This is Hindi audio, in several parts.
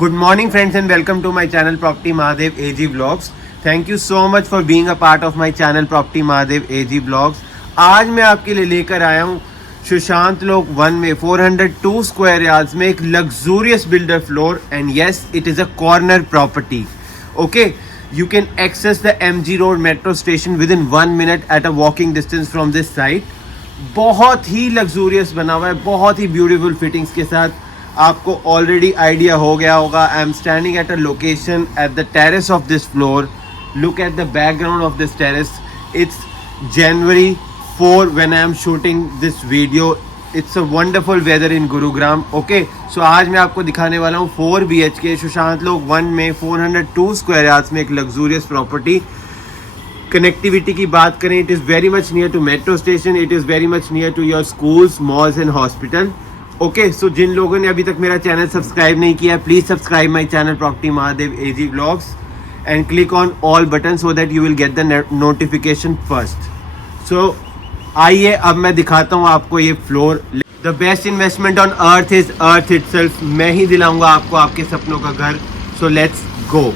Good morning friends and welcome to my channel Property Mahadev AG Vlogs. Thank you so much for being a part of my channel Property Mahadev AG Vlogs. आज मैं आपके लिए लेकर आया हूँ सुशांत लोक 1 में 402 स्क्वायर यार्ड्स में एक luxurious builder floor and yes it is a corner property. Okay, you can access the MG Road metro station within 1 minute at a walking distance from this site. बहुत ही लग्जूरियस बना हुआ है, बहुत ही ब्यूटीफुल फिटिंग्स के साथ. आपको ऑलरेडी आइडिया हो गया होगा. I am standing at a location at the terrace of this floor. Look at the background of this terrace. It's January 4 when I am shooting this video. It's a wonderful weather in Gurugram. Okay, so आज मैं आपको दिखाने वाला हूँ 4 BHK सुशांत लोक 1 में 402 स्क्वायर यार्ड्स में एक लग्जूरियस प्रॉपर्टी. कनेक्टिविटी की बात करें, it is very much near to metro station, it is very much near to your schools, malls and hospital. Okay, so जिन लोगों ने अभी तक मेरा चैनल सब्सक्राइब नहीं किया, please subscribe my channel property Mahadev AG vlogs and click on all button so that you will get the notification first. So आइए अब मैं दिखाता हूँ आपको ये floor. The best investment on earth is earth itself. मैं ही दिलाऊंगा आपको आपके सपनों का घर. So let's go.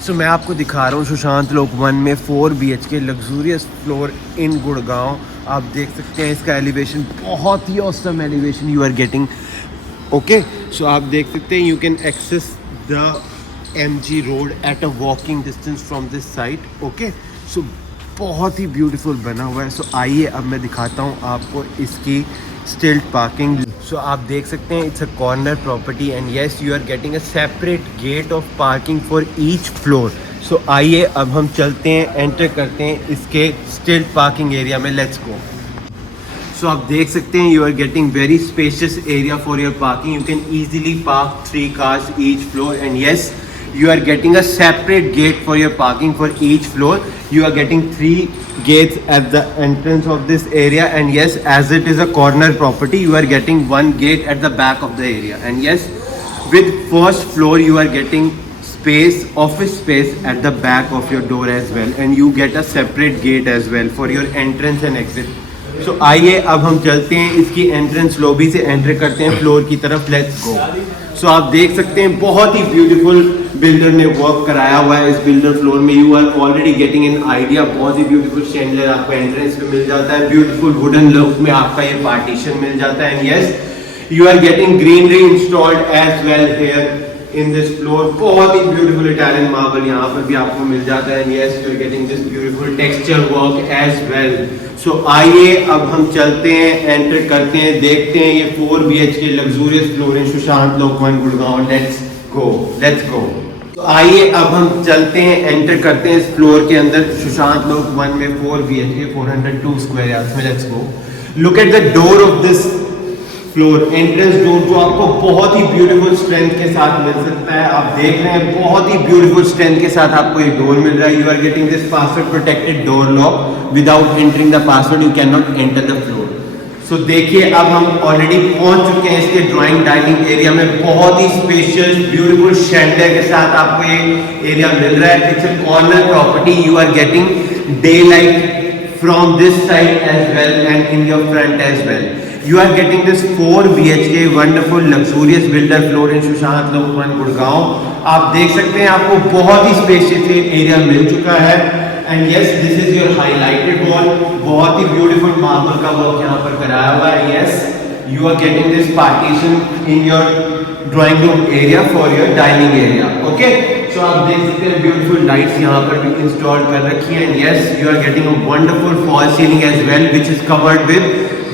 सो मैं आपको दिखा रहा हूँ सुशांत लोक 1 में 4 BHK luxurious floor in Gurgaon. आप देख सकते हैं इसका एलिवेशन, बहुत ही awesome elevation you are getting. Okay, so आप देख सकते हैं you can access the MG road at a walking distance from this site. Okay, so बहुत ही ब्यूटीफुल बना हुआ है. सो आइए अब मैं दिखाता हूँ आपको इसकी स्टिल्ट पार्किंग. सो आप देख सकते हैं it's a corner property and yes you are getting a separate gate of parking for each floor. So आइए अब हम चलते हैं, एंटर करते हैं इसके स्टिल्ट पार्किंग एरिया में. Let's go. सो आप देख सकते हैं you are getting very spacious area for your parking. You can easily park 3 cars each floor and yes you are getting a separate gate for your parking for each floor. You are getting 3 gates at the entrance of this area and yes, as it is a corner property, you are getting 1 gate at the back of the area. And yes, with first floor you are getting space, office space at the back of your door as well, and you get a separate gate as well for your entrance and exit. So आइए अब हम चलते हैं इसकी एंट्रेंस लॉबी से एंटर करते हैं फ्लोर की तरफ. Let's go. सो आप देख सकते हैं बहुत ही ब्यूटीफुल बिल्डर ने वर्क कराया हुआ है इस बिल्डर फ्लोर में. You are already getting an idea. बहुत ही ब्यूटीफुल स्टैंडर्ड आपको एंट्रेंस पे मिल जाता है. ब्यूटीफुल वुडन लुक में आपका ये पार्टीशन मिल जाता है. And yes you are getting greenery installed as well here in this floor. बहुत ही ब्यूटीफुल इटालियन मार्बल यहाँ पर भी आपको मिल जाता है. Yes you are getting this beautiful texture work as well. So आइए अब हम चलते हैं, एंटर करते हैं, देखते हैं ये 4 BHK luxurious floor in Sushant Lok 1 Gurgaon. Let's go, let's गो. तो आइए अब हम चलते हैं, एंटर करते हैं इस फ्लोर के अंदर सुशांत लोक 1 में 4 BHK 402 स्क्वायर यार्ड्स में. Let's go. Look at the door of this floor, entrance door जो आपको बहुत ही ब्यूटीफुल स्ट्रेंथ के साथ मिल सकता है. आप देख रहे हैं बहुत ही ब्यूटीफुल स्ट्रेंथ के साथ आपको ये डोर मिल रहा है. You are getting this password protected door lock. Without entering the password you can not enter the floor. So देखिए अब हम ऑलरेडी पहुंच चुके हैं इसके ड्राइंग डाइनिंग एरिया में. बहुत ही स्पेशियस ब्यूटीफुल शैंडलियर के साथ आपको ये एरिया मिल रहा है. It's a corner property. You are getting daylight from this side as well and in your front as well. You are getting this 4 BHK wonderful luxurious builder floor in Sushant लोकमान गुड़गांव. आप देख सकते हैं आपको बहुत ही स्पेशियस एरिया मिल चुका है. And yes, this is your highlighted wall. बहुत ही ब्यूटीफुल मार्बल का वर्क यहाँ पर कराया हुआ है. Yes, you are getting this partition in your drawing room area for your dining area. Okay, so आप देख सकते हैं beautiful lights यहाँ पर भी installed कर रखी है. And yes, you are getting a wonderful fall ceiling as well, which is covered with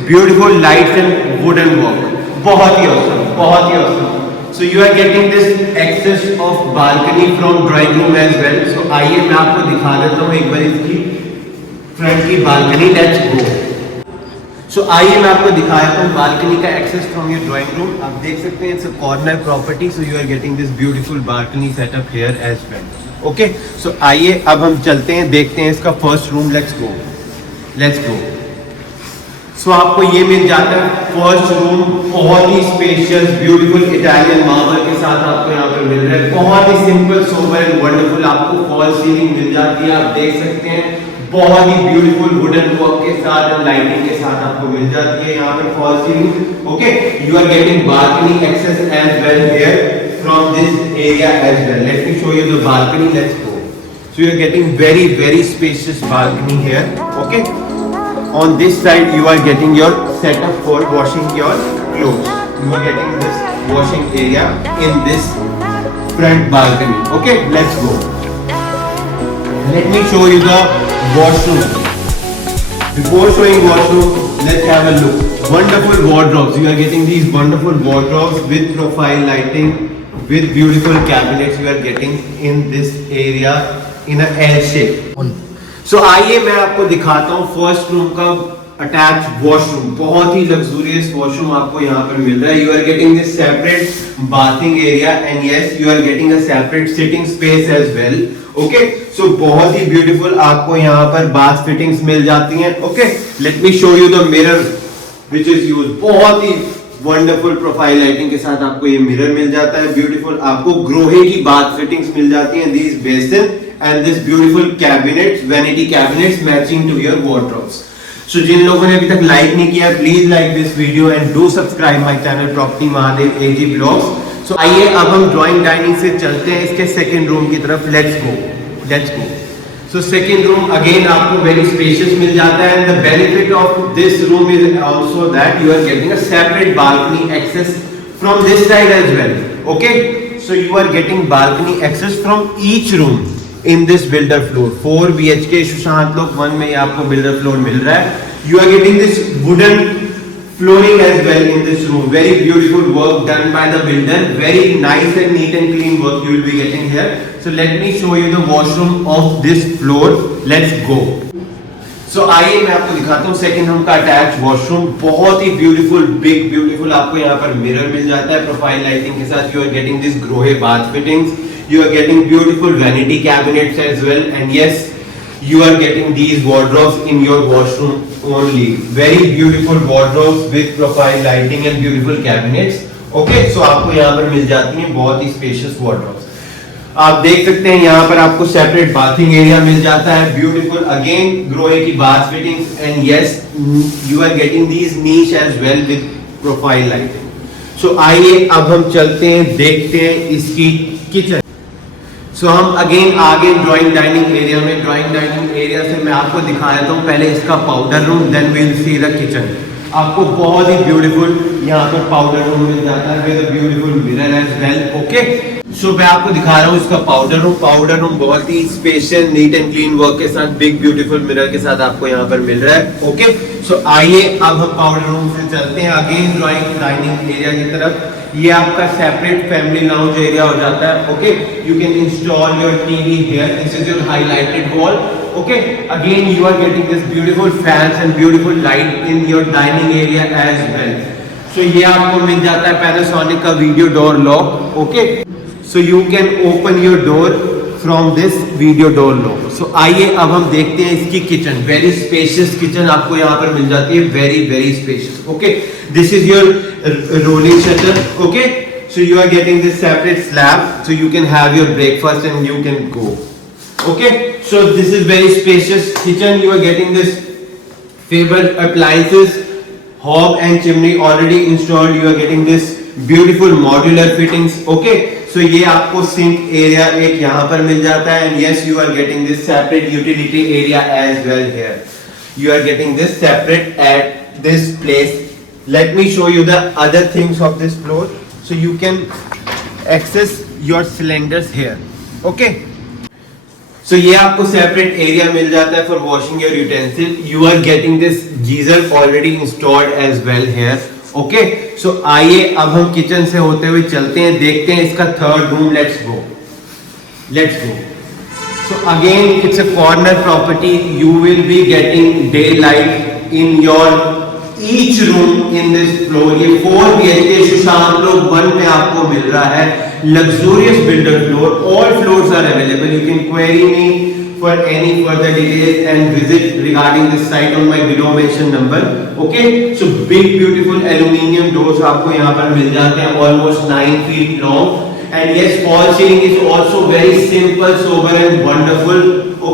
beautiful lights and wooden work. बहुत ही awesome, बहुत ही awesome. So you are getting this access of balcony from drawing room as well. So आइए मैं आपको दिखा देता हूँ एक बार इसकी फ्रंट की बालकनी. Let's go. सो आइए मैं आपको दिखाता हूँ बालकनी का access from your drawing room. आप देख सकते हैं it's a corner property. So you are getting this beautiful balcony setup here as well. Okay, so आइए अब हम चलते हैं, देखते हैं इसका first room. Let's go, let's go. So आपको ये मिल जाता है फर्स्ट रूम. बहुत ही स्पेशियस ब्यूटीफुल इटालियन मार्बल के साथ आपको यहाँ पर मिल रहा है. बहुत ही सिंपल सोबर एंड वंडरफुल आपको फॉल सीलिंग मिल जाती है. आप देख सकते हैं बहुत ही ब्यूटीफुल वुडन वर्क के साथ और लाइटिंग के साथ आपको मिल जाती है यहाँ पर fall ceiling. Okay, you are getting balcony access as well here from this area as well. Let me show you the balcony. Let's go. So you are getting very spacious balcony here. Okay, on this side you are getting your setup for washing your clothes. You are getting this washing area in this front balcony. Okay, let's go. Let me show you the washroom. Before showing washroom, let's have a look. Wonderful wardrobes. You are getting these wonderful wardrobes with profile lighting, with beautiful cabinets. You are getting in this area in a L shape. So आइए मैं आपको दिखाता हूँ फर्स्ट रूम का अटैच वॉशरूम. बहुत ही लग्जूरियस वॉशरूम आपको यहाँ पर मिल रहा है. You are getting this separate bathing area and yes, you are getting a separate sitting space as well. Okay, so बहुत ही ब्यूटीफुल आपको यहाँ पर बाथ फिटिंग्स मिल जाती हैं. Okay, late me show you the mirror which is use. बहुत ही वंडरफुल प्रोफाइल लाइटिंग के साथ आपको ये मिरर मिल जाता है. ब्यूटीफुल आपको ग्रोहे की बाथ फिटिंग्स मिल जाती हैं. This basin and this beautiful cabinets, vanity cabinets matching to your wardrobes. So जिन लोगों ने अभी तक लाइक नहीं किया, please like this video and do subscribe my channel property Mahadev AG vlogs. So आइए अब हम ड्राइंग डाइनिंग से चलते हैं इसके सेकंड रूम की तरफ. Let's go, let's go. So second room again आपको वेरी स्पेशियस मिल जाता है. And the benefit of this room is also that you are getting a separate balcony access from this side as well. Okay, so you are getting balcony access from each room in this builder floor. 4 BHK Sushant Lok 1 में आपको builder floor मिल रहा है. You are getting this wooden flooring as well in this room. Very beautiful work done by the builder. Very nice and neat and clean work you will be getting here. So let me show you the washroom of this floor. Let's go. So आइए मैं आपको दिखाता हूँ सेकंड रूम का अटैच वॉशरूम. बहुत ही ब्यूटीफुल बिग ब्यूटीफुल आपको यहाँ पर मिरर मिल जाता है प्रोफाइल लाइटिंग के साथ. You are getting this Grohe bath fittings. You are getting beautiful vanity cabinets as well, and yes, you are getting these wardrobes in your washroom only. Very beautiful wardrobes with profile lighting and beautiful cabinets. Okay, so आपको यहाँ पर मिल जाती हैं बहुत ही spacious wardrobes. आप देख सकते हैं यहाँ पर आपको separate bathing area मिल जाता है. Beautiful again ग्रोहे की bath fittings, and yes, you are getting these niche as well with profile lighting. So आइए अब हम चलते हैं, देखते हैं इसकी किचन. सो हम अगेन आगे ड्राइंग डाइनिंग एरिया में, ड्राइंग डाइनिंग एरिया से मैं आपको दिखा देता हूँ पहले इसका powder room, then we will see the kitchen. आपको बहुत ही ब्यूटीफुल यहाँ पर पाउडर रूम मिल जाता है with beautiful mirror as well. Okay, so मैं आपको दिखा रहा हूँ इसका पाउडर रूम. पाउडर रूम बहुत ही special neat and clean work के साथ बिग ब्यूटीफुल मिरर के साथ आपको यहाँ पर मिल रहा है. ओके, सो आइए अब हम पाउडर रूम से चलते हैं अगेन ड्राइंग डाइनिंग एरिया की तरफ. ये आपका सेपरेट फैमिली लाउंज एरिया हो जाता है. Okay, you can install your TV here. This is your highlighted wall. Okay, again you are getting this beautiful fans and beautiful light in your dining area as well. So ये आपको मिल जाता है पैनासोनिक का video door lock. Okay, so you can open your door from this video door lock. So आइए अब हम देखते हैं इसकी किचन. वेरी स्पेशियस किचन आपको यहाँ पर मिल जाती है. Very spacious. Okay, this is your rolling shutter. Okay, so you are getting this separate slab so you can have your breakfast and you can go. Okay, so this is very spacious kitchen. You are getting this Faber appliances, hob and chimney already installed. You are getting this beautiful modular fittings. Okay, so ये आपको sink area एक यहाँ पर मिल जाता है, and yes, you are getting this separate utility area as well here. You are getting this separate at this place. Let me show you the other things of this floor, so you can access your cylinders here. Okay. So ये आपको सेपरेट एरिया मिल जाता है for washing your utensil. You are getting this geyser already installed as well here. Okay, so आइए अब हम किचन से होते हुए चलते हैं, देखते हैं इसका third room. Let's go. So again it's a corner property. You will be getting day light in your each room in this floor. ये 4 BHK सुशांत लोक 1 में आपको मिल रहा है. Luxurious builder floor. All floors are available. You can query me for any further details and visit regarding this site on my below mentioned number. Okay, so big beautiful aluminium doors आपको यहाँ पर मिल जाते हैं, almost 9 feet long. And yes, fall ceiling is also very simple, sober and wonderful.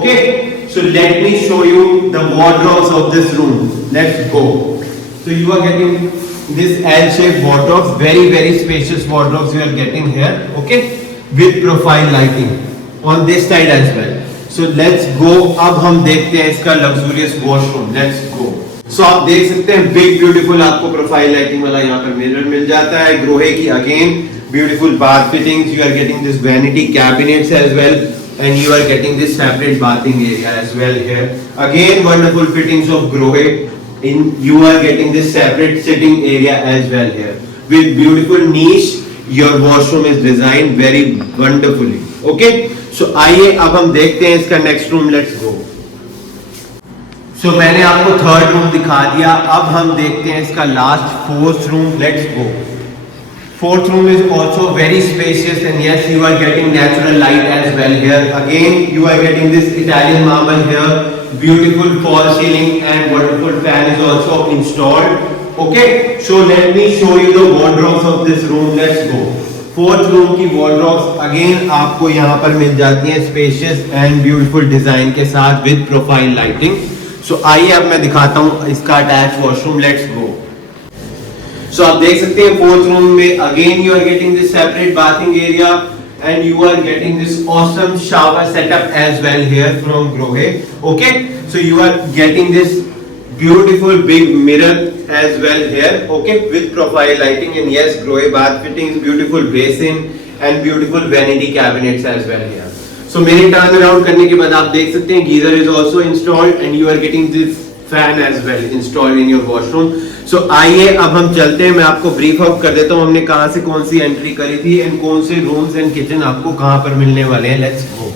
Okay, so let me show you the wardrobes of this room. Let's go. So you are getting this L-shaped wardrobes, very spacious wardrobes you are getting here. Okay, with profile lighting on this side as well. So let's go. अब हम देखते हैं इसका luxurious washroom. Let's go. So आप देख सकते हैं big beautiful आपको profile lighting वाला यहाँ पर mirror मिल जाता है. ग्रोहे की again beautiful bath fittings. You are getting this vanity cabinets as well, and you are getting this separate bathing area as well here. Again wonderful fittings of Grohe. You are getting this separate sitting area as well here with beautiful niche. Your washroom is designed very wonderfully. Okay, so आइए अब हम देखते हैं इसका next room. Let's go. So मैंने आपको थर्ड रूम दिखा दिया. अब हम देखते हैं इसका last fourth room. Let's go. Fourth room is also very spacious, and yes, you are getting natural light as well here. Again, you are getting this Italian marble here. Beautiful fall ceiling and wonderful fan is also installed. Okay, so let me show you the wardrobes of this room. Let's go. Fourth room की wardrobes again आपको यहाँ पर मिल जाती हैं spacious and beautiful design के साथ with profile lighting. So आइए अब मैं दिखाता हूँ इसका attached washroom. Let's go. So आप देख सकते हैं fourth room में again you are getting this separate bathing area. And you are getting this awesome shower setup as well here from Grohe. Okay, so you are getting this beautiful big mirror as well here. Okay, with profile lighting, and yes, Grohe bath fittings, beautiful basin and beautiful vanity cabinets as well here. So मेरे turn around करने के बाद आप देख सकते हैं geyser is also installed, and you are getting this fan as well installed in your washroom. So आइए अब हम चलते हैं. मैं आपको ब्रीफ अप कर देता हूँ हमने कहाँ से कौन सी एंट्री करी थी एंड कौन से रूम्स एंड किचन आपको कहाँ पर मिलने वाले हैं. Let's go.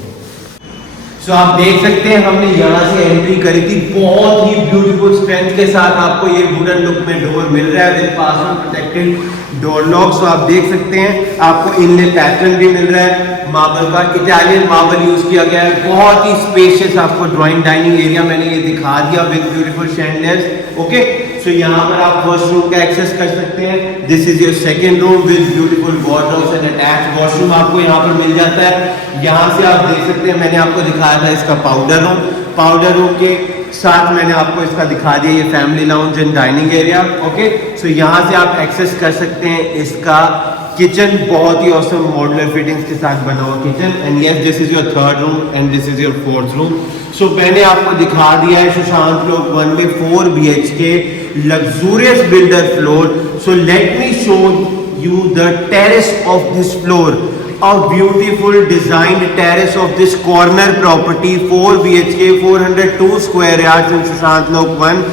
सो आप देख सकते हैं हमने यहाँ से एंट्री करी थी. बहुत ही ब्यूटीफुल स्ट्रेंथ के साथ आपको ये वुडन लुक में डोर मिल रहा है with password protected door lock. So आप देख सकते हैं आपको इनले पैटर्न भी मिल रहा है. मार्बल का इटालियन मार्बल यूज किया गया है. बहुत ही स्पेशियस आपको ड्राइंग डाइनिंग एरिया मैंने ये दिखा दिया with beautiful chandeliers. Okay, so यहाँ पर आप फर्स्ट रूम का एक्सेस कर सकते हैं. This is your second room with beautiful wardrobes and attached washroom आपको यहाँ पर मिल जाता है. यहाँ से आप देख सकते हैं मैंने आपको दिखाया था इसका पाउडर रूम. पाउडर रूम के साथ मैंने आपको इसका दिखा दिया ये family lounge and dining area. Okay, so यहाँ से आप एक्सेस कर सकते हैं इसका किचन. बहुत ही ऑसम मॉड्यूलर फिटिंग्स के साथ बना हुआ kitchen. And yes, this is your third room and this is your fourth room. So मैंने आपको दिखा दिया है सुशांत लोक 1 में 4 BHK luxurious builder floor. So let me show you the terrace of this floor. A beautiful designed terrace of this corner property 4 BHK 402 square yards in Sushant Lok 1.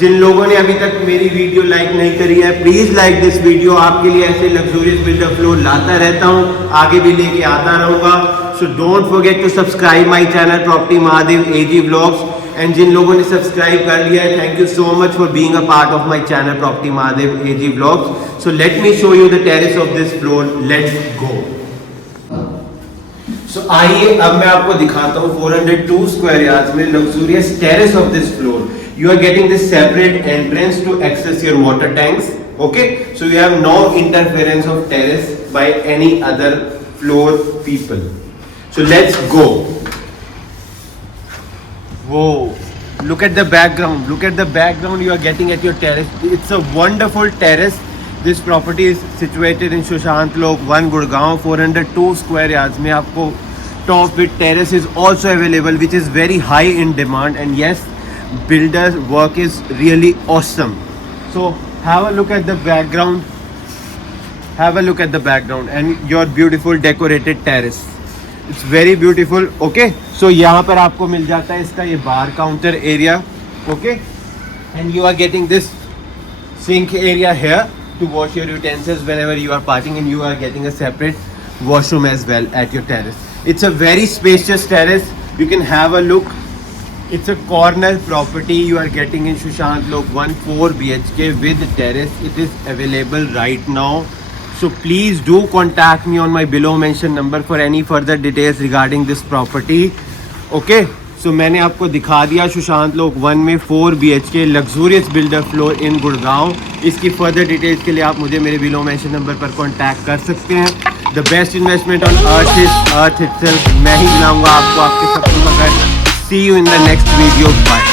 जिन लोगों ने अभी तक मेरी वीडियो लाइक नहीं करी है, प्लीज लाइक दिस वीडियो. आपके लिए ऐसे लग्जूरियस बिल्डर फ्लोर लाता रहता हूँ, आगे भी लेके आता रहूंगा. So don't forget to subscribe my channel property Mahadev AG vlogs. And जिन लोगों ने सब्सक्राइब कर लिया है, thank you so much for being a part of my channel property Mahadev AG vlogs. So let me show you the terrace of this floor. Let's go. So आइए अब मैं आपको दिखाता हूँ 402 स्क्वायर यार्ड्स में luxurious terrace of this floor. You are getting this separate entrance to access your water tanks. Okay, so you have no interference of terrace by any other floor people. So let's go. Whoa, Look at the background. Look at the background you are getting at your terrace. It's a wonderful terrace. This property is situated in Sushant Lok 1 Gurgaon, 402 square yards. में आपको top with terrace is also available, which is very high in demand. And yes, builders work is really awesome. So have a look at the background. Have a look at the background and your beautiful decorated terrace. It's very beautiful. Okay, so यहाँ पर आपको मिल जाता है इसका ये bar counter area. Okay, and you are getting this sink area here to wash your utensils whenever you are partying, and you are getting a separate washroom as well at your terrace. It's a very spacious terrace. You can have a look. It's a corner property you are getting in Sushant Lok 1 4 BHK with terrace. It is available right now. So please do contact me on my below mentioned number for any further details regarding this property. Okay. So मैंने आपको दिखा दिया सुशांत लोक 1 में 4 BHK luxurious builder floor in Gurgaon. इसकी फर्दर डिटेल्स के लिए आप मुझे मेरे बिलो मेंशन नंबर पर कांटेक्ट कर सकते हैं. The best investment on earth is earth itself. मैं ही दिलाऊंगा आपको आपके सपनों का घर. See you in the next video. Bye.